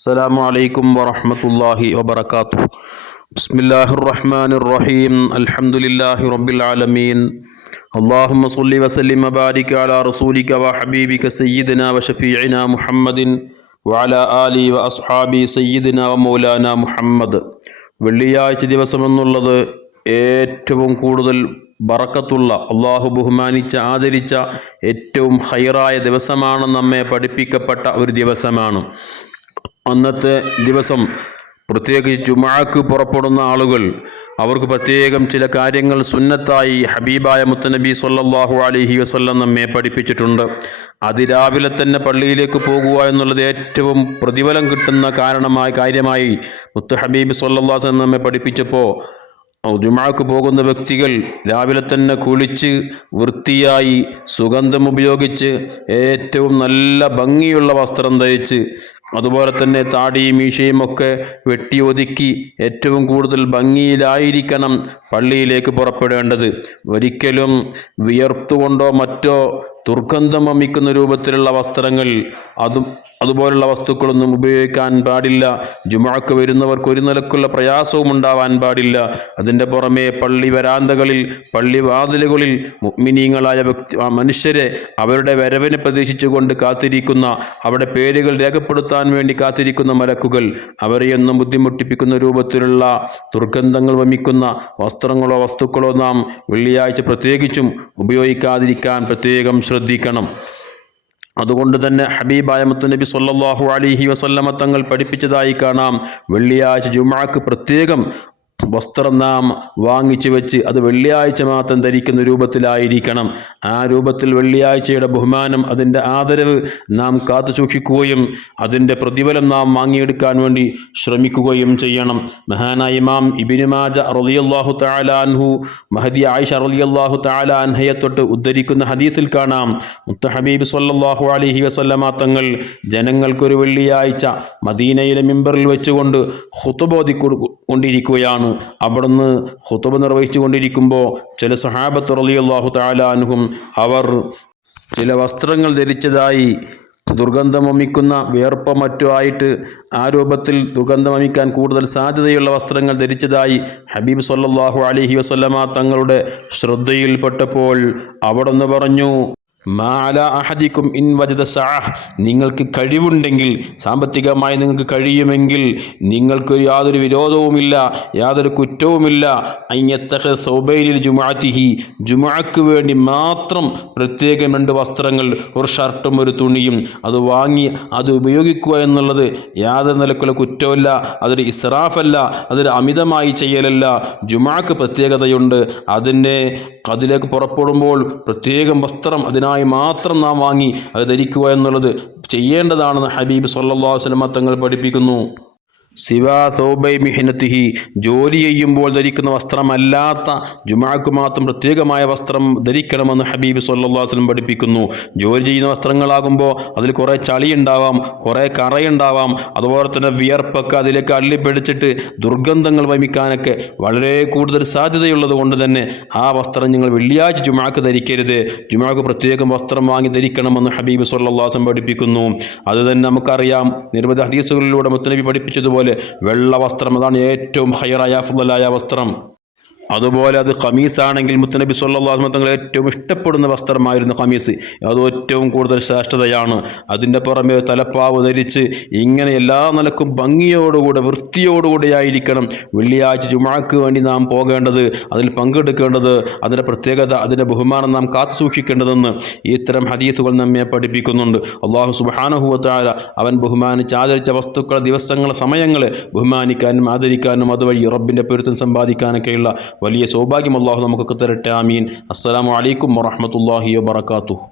السلام عليكم ورحمة الله وبركاته بسم الله الرحمن الرحيم الحمد لله رب العالمين اللهم صل وسلم وبارك على رسولك وحبيبك سيدنا وشفيعنا محمد وعلى آله وأصحابه سيدنا ومولانا محمد വെള്ളിയാഴ്ച ദിവസമെന്നുള്ളത് ഏറ്റവും കൂടുതൽ ബറക്കത്തുള്ള അള്ളാഹു ബഹുമാനിച്ച ആദരിച്ച ഏറ്റവും ഹൈറായ ദിവസമാണ് നമ്മെ പഠിപ്പിക്കപ്പെട്ട ഒരു ദിവസമാണ് അന്നത്തെ ദിവസം പ്രത്യേകിച്ച് ജുമാക്ക് പുറപ്പെടുന്ന ആളുകൾ അവർക്ക് പ്രത്യേകം ചില കാര്യങ്ങൾ സുന്നത്തായി ഹബീബായ മുത്തനബി സൊല്ലാഹു അലഹി വസല്ലം നമ്മെ പഠിപ്പിച്ചിട്ടുണ്ട്. അതിരാവിലെ തന്നെ പള്ളിയിലേക്ക് പോകുക എന്നുള്ളത് ഏറ്റവും പ്രതിഫലം കിട്ടുന്ന കാരണമായി കാര്യമായി മുത്ത് ഹബീബ് വസല്ലം നമ്മെ പഠിപ്പിച്ചപ്പോൾ ജുമാക്ക് പോകുന്ന വ്യക്തികൾ രാവിലെ തന്നെ കുളിച്ച് വൃത്തിയായി സുഗന്ധം ഉപയോഗിച്ച് ഏറ്റവും നല്ല ഭംഗിയുള്ള വസ്ത്രം ധരിച്ച് അതുപോലെ തന്നെ താടിയും മീശയും ഒക്കെ വെട്ടി ഒതുക്കി ഏറ്റവും കൂടുതൽ ഭംഗിയിലായിരിക്കണം പള്ളിയിലേക്ക് പുറപ്പെടേണ്ടത്. ഒരിക്കലും വിയർത്തുകൊണ്ടോ മറ്റോ ദുർഗന്ധം വമിക്കുന്ന രൂപത്തിലുള്ള വസ്ത്രങ്ങൾ അതും അതുപോലുള്ള വസ്തുക്കളൊന്നും ഉപയോഗിക്കാൻ പാടില്ല. ജുമാക്ക് വരുന്നവർക്ക് ഒരു നിലക്കുള്ള പ്രയാസവും ഉണ്ടാവാൻ പാടില്ല. അതിന്റെ പുറമേ പള്ളി വരാന്തകളിൽ പള്ളി വാതിലുകളിൽ മുഗ്മിനീങ്ങളായ വ്യക്തി മനുഷ്യരെ അവരുടെ വരവിനെ പ്രതീക്ഷിച്ചുകൊണ്ട് കാത്തിരിക്കുന്ന അവിടെ പേരുകൾ രേഖപ്പെടുത്താൻ വേണ്ടി കാത്തിരിക്കുന്ന മലക്കുകൾ അവരെയൊന്നും ബുദ്ധിമുട്ടിപ്പിക്കുന്ന രൂപത്തിലുള്ള ദുർഗന്ധങ്ങൾ വമിക്കുന്ന വസ്ത്രങ്ങളോ വസ്തുക്കളോ നാം വെള്ളിയാഴ്ച പ്രത്യേകിച്ചും ഉപയോഗിക്കാതിരിക്കാൻ പ്രത്യേകം ശ്രദ്ധിക്കണം. അതുകൊണ്ട് തന്നെ ഹബീബായ മുത്തനബി സല്ലാഹു അലൈഹി വസല്ലമ തങ്ങൾ പഠിപ്പിച്ചതായി കാണാം. വെള്ളിയാഴ്ച ജുമാക്ക് പ്രത്യേകം വസ്ത്രം നാം വാങ്ങിച്ചു വെച്ച് അത് വെള്ളിയാഴ്ച മാത്രം ധരിക്കുന്ന രൂപത്തിലായിരിക്കണം. ആ രൂപത്തിൽ വെള്ളിയാഴ്ചയുടെ ബഹുമാനം അതിന്റെ ആദരവ് നാം കാത്തു സൂക്ഷിക്കുകയും അതിന്റെ പ്രതിഫലം നാം വാങ്ങിയെടുക്കാൻ വേണ്ടി ശ്രമിക്കുകയും ചെയ്യണം. മഹാനായ ഇമാം ഇബിനുമാജ റളിയല്ലാഹു തആല അൻഹു മഹദി ആയിഷ റളിയല്ലാഹു താലാൻഹയെ തൊട്ട് ഉദ്ധരിക്കുന്ന ഹദീസിൽ കാണാം. മുത്ത ഹബീബ് സല്ലാഹു അലഹി വസല്ലമ തങ്ങൾ ജനങ്ങൾക്കൊരു വെള്ളിയാഴ്ച മദീനയിലെ മിമ്പറിൽ വെച്ചുകൊണ്ട് ഹുത്തുബോധി കൊണ്ടിരിക്കുകയാണ്. അവിടുന്ന് ഹുത്തുബ് നിർവഹിച്ചു കൊണ്ടിരിക്കുമ്പോൾ ചില സഹാബത്ത് റളിയല്ലാഹു അള്ളാഹു താലാനുഹും അവർ ചില വസ്ത്രങ്ങൾ ധരിച്ചതായി ദുർഗന്ധം വമിക്കുന്ന വിയർപ്പ മറ്റോ ആയിട്ട് ആ രൂപത്തിൽ ദുർഗന്ധം വമിക്കാൻ കൂടുതൽ സാധ്യതയുള്ള വസ്ത്രങ്ങൾ ധരിച്ചതായി ഹബീബ് സല്ലാഹു അലൈഹി വസ്ലമ തങ്ങളുടെ ശ്രദ്ധയിൽപ്പെട്ടപ്പോൾ അവിടുന്ന് പറഞ്ഞു മാല അഹദിക്കും ഇൻ വജത സാഹ് നിങ്ങൾക്ക് കഴിവുണ്ടെങ്കിൽ സാമ്പത്തികമായി നിങ്ങൾക്ക് കഴിയുമെങ്കിൽ നിങ്ങൾക്ക് യാതൊരു വിരോധവുമില്ല യാതൊരു കുറ്റവുമില്ല. അയ്യത്തഹ സൗബൈലിൽ ജുമാത്തിഹി ജുമാക്ക് വേണ്ടി മാത്രം പ്രത്യേകം രണ്ട് വസ്ത്രങ്ങൾ ഒരു ഷർട്ടും ഒരു തുണിയും അത് വാങ്ങി അത് ഉപയോഗിക്കുക എന്നുള്ളത് യാതൊരു നിലക്കുള്ള കുറ്റമല്ല അതൊരു ഇസ്രാഫല്ല അതൊരു അമിതമായി ചെയ്യലല്ല. ജുമാക്ക് പ്രത്യേകതയുണ്ട്. അതിന്റെ അതിലേക്ക് പുറപ്പെടുമ്പോൾ പ്രത്യേകം വസ്ത്രം അതിനായി മാത്രം നാം വാങ്ങി അത് ധരിക്കുക എന്നുള്ളത് ചെയ്യേണ്ടതാണെന്ന് ഹബീബ് സല്ലാ വസല്ലം തങ്ങൾ പഠിപ്പിക്കുന്നു. സിവാ സൗബൈ മിഹിനത്തിഹി. ജോലി ചെയ്യുമ്പോൾ ധരിക്കുന്ന വസ്ത്രമല്ലാത്ത ജുമാക്ക് മാത്രം പ്രത്യേകമായ വസ്ത്രം ധരിക്കണമെന്ന് ഹബീബ് സല്ലാസ്ലും പഠിപ്പിക്കുന്നു. ജോലി ചെയ്യുന്ന വസ്ത്രങ്ങളാകുമ്പോൾ അതിൽ കുറേ ചളി ഉണ്ടാവാം കുറേ കറയുണ്ടാവാം. അതുപോലെ തന്നെ വിയർപ്പൊക്കെ അതിലേക്ക് അള്ളിപ്പിടിച്ചിട്ട് ദുർഗന്ധങ്ങൾ വമിക്കാനൊക്കെ വളരെ കൂടുതൽ സാധ്യതയുള്ളത് കൊണ്ട് തന്നെ ആ വസ്ത്രം നിങ്ങൾ വെള്ളിയാഴ്ച ജുമാക്ക് ധരിക്കരുത്. ജുമാക്ക് പ്രത്യേകം വസ്ത്രം വാങ്ങി ധരിക്കണമെന്ന് ഹബീബ് സല്ലാസ്ലും പഠിപ്പിക്കുന്നു. അത് തന്നെ നമുക്കറിയാം. നിരവധി ഹദീസുകളിലൂടെ മുത്തനബി പഠിപ്പിച്ചതുപോലെ വെള്ള വസ്ത്രം അതാണ് ഏറ്റവും ഹയറായ ഫുള്ളലായ വസ്ത്രം. അതുപോലെ അത് ഖമീസാണെങ്കിൽ മുത്തനബി സല്ലല്ലാഹു തങ്ങൾ ഏറ്റവും ഇഷ്ടപ്പെടുന്ന വസ്ത്രമായിരുന്നു ഖമീസ്. അത് ഏറ്റവും കൂടുതൽ ശ്രേഷ്ഠതയാണ്. അതിന്റെ പുറമെ തലപ്പാവ് ധരിച്ച് ഇങ്ങനെ എല്ലാ നിലക്കും ഭംഗിയോടുകൂടെ വൃത്തിയോടുകൂടെ ആയിരിക്കണം വെള്ളിയാഴ്ച ജുമാക്ക് വേണ്ടി നാം പോകേണ്ടത് അതിൽ പങ്കെടുക്കേണ്ടത് അതിന്റെ പ്രത്യേകത അതിന്റെ ബഹുമാനം നാം കാത്തു സൂക്ഷിക്കേണ്ടതെന്ന് ഇത്തരം ഹദീസുകൾ നമ്മെ പഠിപ്പിക്കുന്നുണ്ട്. അള്ളാഹു തആല അവൻ ബഹുമാനിച്ച് ആദരിച്ച വസ്തുക്കളെ ദിവസങ്ങളെ സമയങ്ങളെ ബഹുമാനിക്കാനും ആദരിക്കാനും അതുവഴി റബ്ബിന്റെ പൊരുത്തം സമ്പാദിക്കാനൊക്കെയുള്ള വലിയ സൗഭാഗ്യം അള്ളാഹു നമുക്കൊക്കെ തരട്ടെ ആമീൻ അസ്സലാമു അലൈക്കും വറഹ്മത്തുള്ളാഹി വബറകാതുഹു